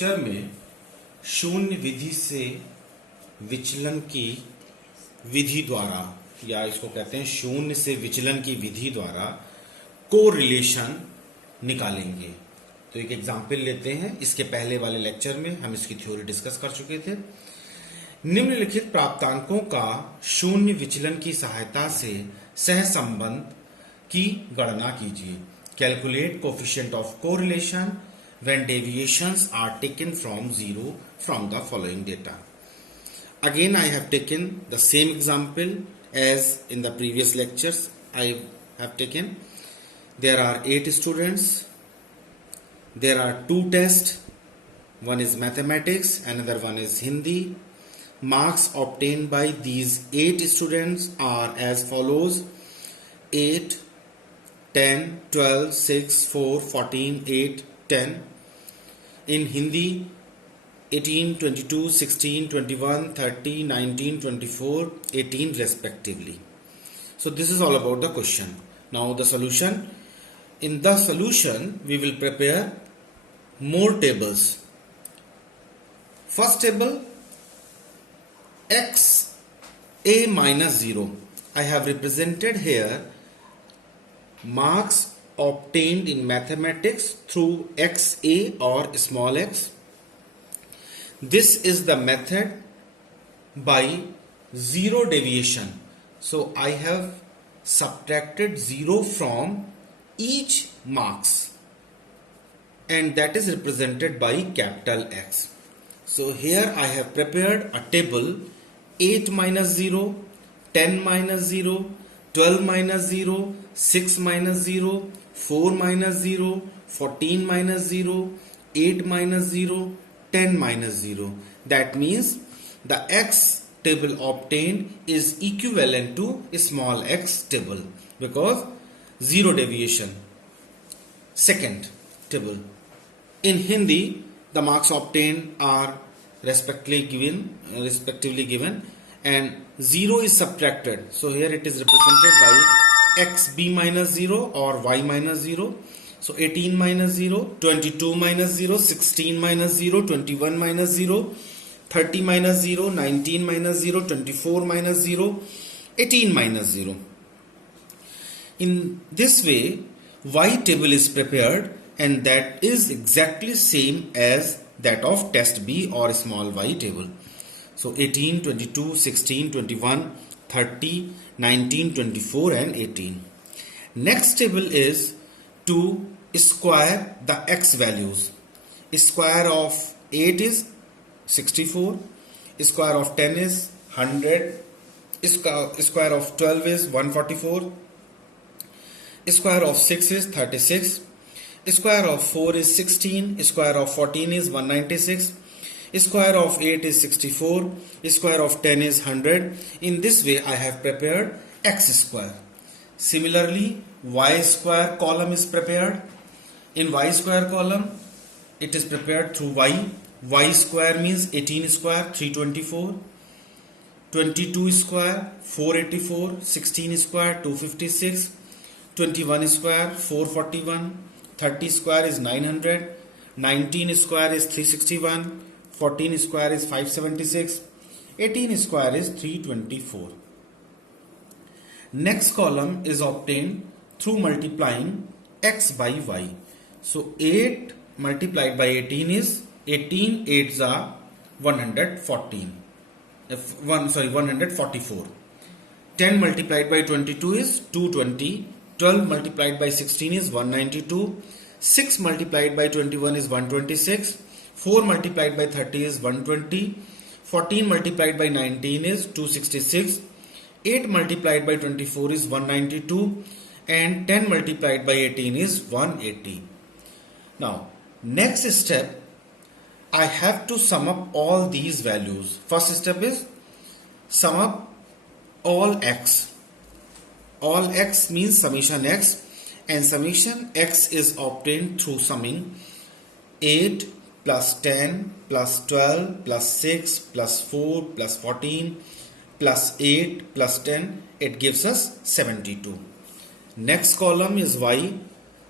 Lecture में शून्य विधि से विचलन की विधि द्वारा, या इसको कहते हैं शून्य से विचलन की विधि द्वारा कोरिलेशन निकालेंगे। तो एक एग्जाम्पल लेते हैं। इसके पहले वाले लेक्चर में हम इसकी थ्योरी डिस्कस कर चुके थे। निम्नलिखित प्राप्तांकों का शून्य विचलन की सहायता से सहसंबंध की गणना कीजिए। Calculate coefficient of correlation when deviations are taken from zero from the following data. Again, I have taken the same example as in the previous lectures. I have taken, there are 8 students, there are 2 tests, one is mathematics, another one is Hindi. Marks obtained by these 8 students are as follows: 8, 10, 12, 6, 4, 14, 8, 10. In Hindi, 18, 22, 16, 21, 30, 19, 24, 18 respectively. So this is all about the question. Now the solution. In the solution, we will prepare more tables. First table, x a minus 0. I have represented here marks obtained in mathematics through XA or small x. This is the method by zero deviation. So I have subtracted 0 from each marks, and that is represented by capital X. So here I have prepared a table: 8 minus 0, 10 minus 0, 12 minus 0, 6 minus 0, 4 minus 0, 14 minus 0, 8 minus 0, 10 minus 0. That means the x table obtained is equivalent to small x table because zero deviation. Second table. In Hindi, the marks obtained are respectively given and 0 is subtracted. So here it is represented by xb minus 0 or y minus 0. So 18 minus 0, 22 minus 0, 16 minus 0, 21 minus 0, 30 minus 0, 19 minus 0, 24 minus 0, 18 minus 0. In this way, y table is prepared, and that is exactly same as that of test B or small y table. So 18, 22, 16, 21, 30, 19, 24 and 18. Next table is to square the x values. Square of 8 is 64, square of 10 is 100, square of 12 is 144, square of 6 is 36, square of 4 is 16, square of 14 is 196, square of 8 is 64, square of 10 is 100. In this way I have prepared x square. Similarly, y square column is prepared. In y square column, it is prepared through y. Y square means 18 square 324, 22 square 484, 16 square 256, 21 square 441, 30 square is 900, 19 square is 361, 14 square is 576, 18 square is 324. Next column is obtained through multiplying x by y. So 8 multiplied by 18 is 18 8s are 114. 144. 10 multiplied by 22 is 220. 12 multiplied by 16 is 192. 6 multiplied by 21 is 126. 4 multiplied by 30 is 120. 14 multiplied by 19 is 266. 8 multiplied by 24 is 192. And 10 multiplied by 18 is 180. Now, next step, I have to sum up all these values. First step is sum up all x. All x means summation x, and summation x is obtained through summing 8 plus 10 plus 12 plus 6 plus 4 plus 14 plus 8 plus 10. It gives us 72. Next column is y.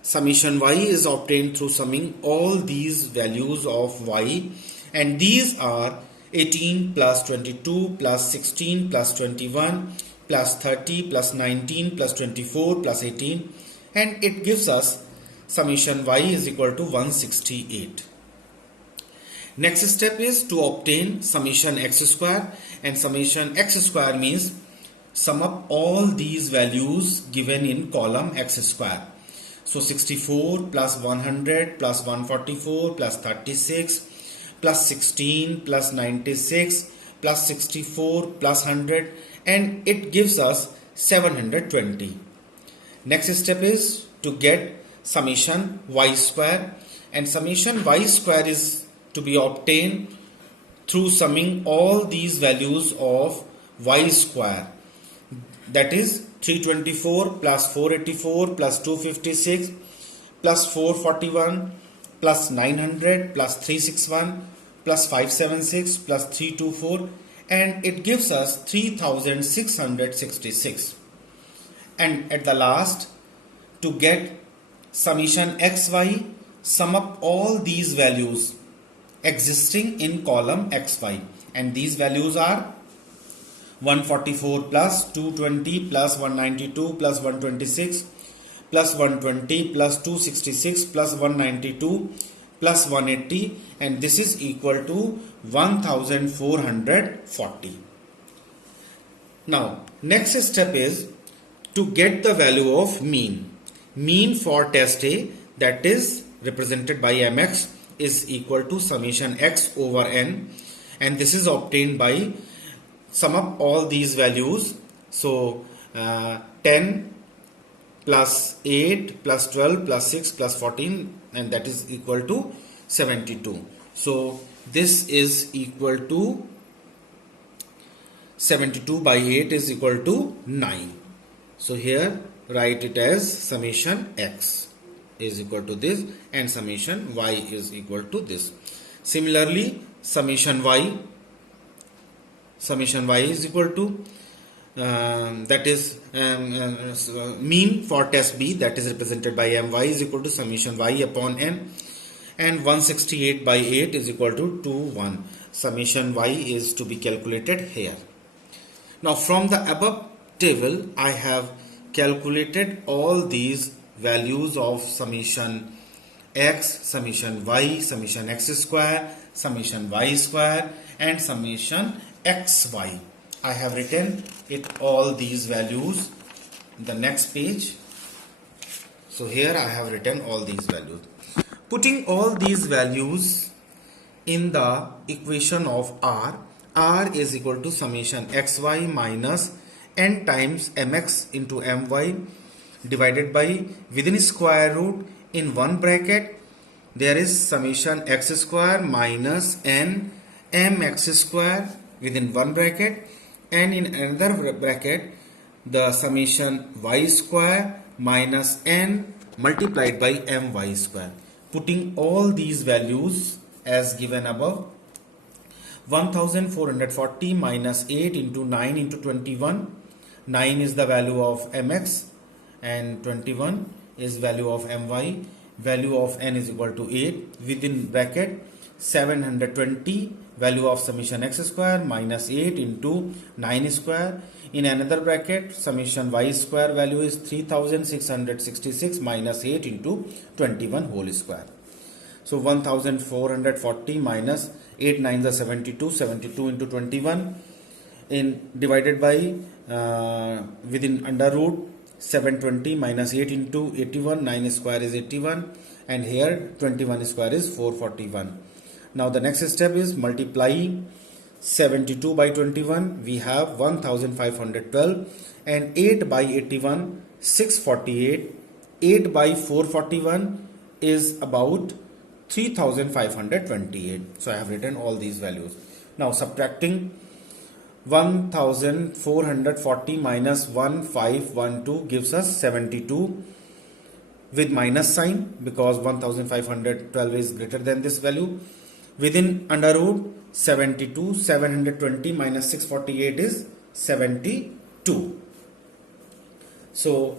summation y is obtained through summing all these values of y, and these are 18 plus 22 plus 16 plus 21 plus 30 plus 19 plus 24 plus 18, and it gives us summation y is equal to 168. Next step is to obtain summation x square, and summation x square means sum up all these values given in column x square. So 64 plus 100 plus 144 plus 36 plus 16 plus 96 plus 64 plus 100, and it gives us 720. Next step is to get summation y square, and summation y square is to be obtained through summing all these values of y square, that is 324 plus 484 plus 256 plus 441 plus 900 plus 361 plus 576 plus 324, and it gives us 3666. And at the last, to get summation xy, sum up all these values existing in column xy, and these values are 144 plus 220 plus 192 plus 126 plus 120 plus 266 plus 192 plus 180, and this is equal to 1440. Now next step is to get the value of mean. Mean for test A, that is represented by mx, is equal to summation x over n, and this is obtained by sum up all these values. So 10 plus 8 plus 12 plus 6 plus 14, and that is equal to 72. So this is equal to 72 by 8 is equal to 9. So here write it as summation x is equal to this and summation y is equal to this. Similarly, summation y is equal to that is mean for test B, that is represented by my, is equal to summation y upon n, and 168 by 8 is equal to 21. Summation y is to be calculated here. Now from the above table I have calculated all these values of summation x, summation y, summation x square, summation y square, and summation xy. I have written it all these values in the next page. So here I have written all these values. Putting all these values in the equation of r is equal to summation xy minus n times mx into my divided by within square root in one bracket there is summation x square minus n mx square within one bracket, and in another bracket the summation y square minus n multiplied by my square. Putting all these values as given above, 1440 minus 8 into 9 into 21, 9 is the value of mx and 21 is value of my, value of n is equal to 8, within bracket 720 value of summation x square minus 8 into 9 square, in another bracket summation y square value is 3666 minus 8 into 21 whole square. So 1440 minus 8 9s are 72, 72 into 21 in divided by within under root 720 minus 8 into 81, 9 square is 81, and here 21 square is 441. Now the next step is multiplying 72 by 21, we have 1512, and 8 by 81 648, 8 by 441 is about 3528. So I have written all these values. Now subtracting 1440 minus 1512 gives us 72 with minus sign because 1512 is greater than this value. Within under root 72, 720 minus 648 is 72. So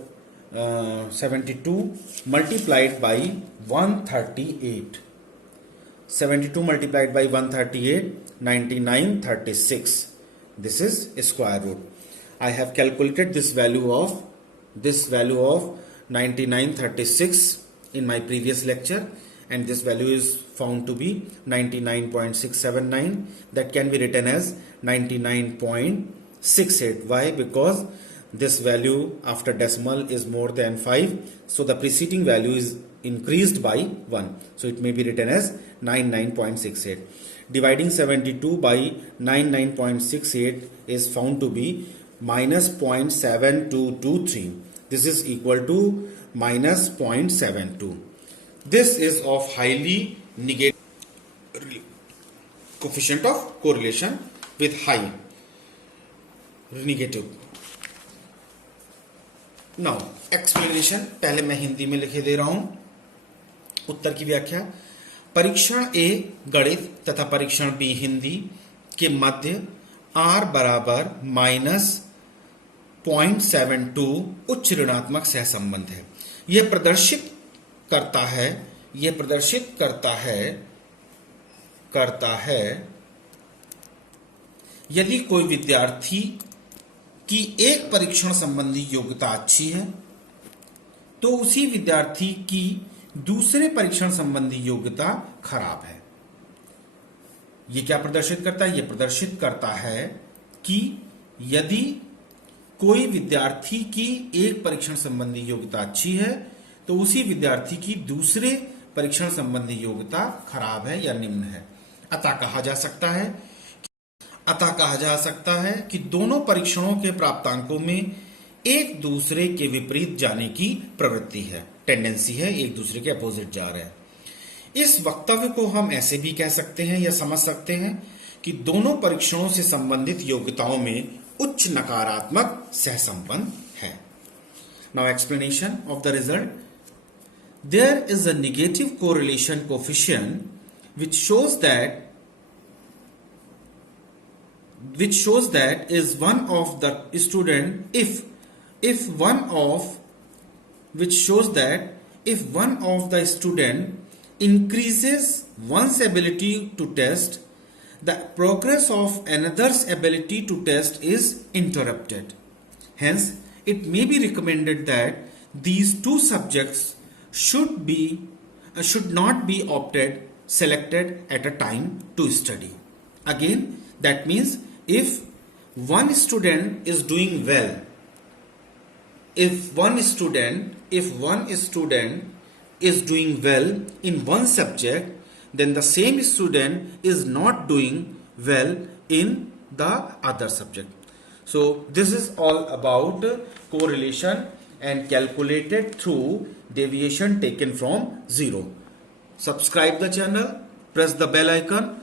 72 multiplied by 138. 72 multiplied by 138, 9936. This is square root. I have calculated this value of 9936 in my previous lecture, and this value is found to be 99.679. That can be written as 99.68. Why? Because this value after decimal is more than 5, so the preceding value is increased by 1, so it may be written as 99.68. Dividing 72 by 99.68 is found to be minus 0.7223. This is equal to minus 0.72. This is of highly negative coefficient of correlation with high negative. Now explanation पहले मैं हिंदी में लिखे दे रहा हूं. उत्तर की व्याख्या. परीक्षण ए गणित तथा परीक्षण बी हिंदी के मध्य r बराबर -0.72 उच्च ऋणात्मक सहसंबंध है. यह प्रदर्शित करता है यदि कोई विद्यार्थी की एक परीक्षण संबंधी योग्यता अच्छी है तो उसी विद्यार्थी की दूसरे परीक्षण संबंधी योग्यता खराब है. यह क्या प्रदर्शित करता है? यह प्रदर्शित करता है कि यदि कोई विद्यार्थी की एक परीक्षण संबंधी योग्यता अच्छी है तो उसी विद्यार्थी की दूसरे परीक्षण संबंधी योग्यता खराब है या निम्न है. अतः कहा जा सकता है कि दोनों परीक्षणों के प्राप्तांकों में एक दूसरे के विपरीत जाने की प्रवृत्ति है, टेंडेंसी है, एक दूसरे के अपोजिट जा रहे हैं. इस वक्तव्य को हम ऐसे भी कह सकते हैं या समझ सकते हैं कि दोनों परीक्षणों से संबंधित योग्यताओं में उच्च नकारात्मक सहसंबंध है. Now explanation of the result. There is a negative correlation coefficient which shows that is one of the student if one of the student increases one's ability to test, the progress of another's ability to test is interrupted. Hence, it may be recommended that these two subjects should not be selected at a time to study. Again, that means if one student is doing well, if one student is doing well in one subject, then the same student is not doing well in the other subject. So this is all about correlation and calculated through deviation taken from 0. Subscribe the channel, press the bell icon.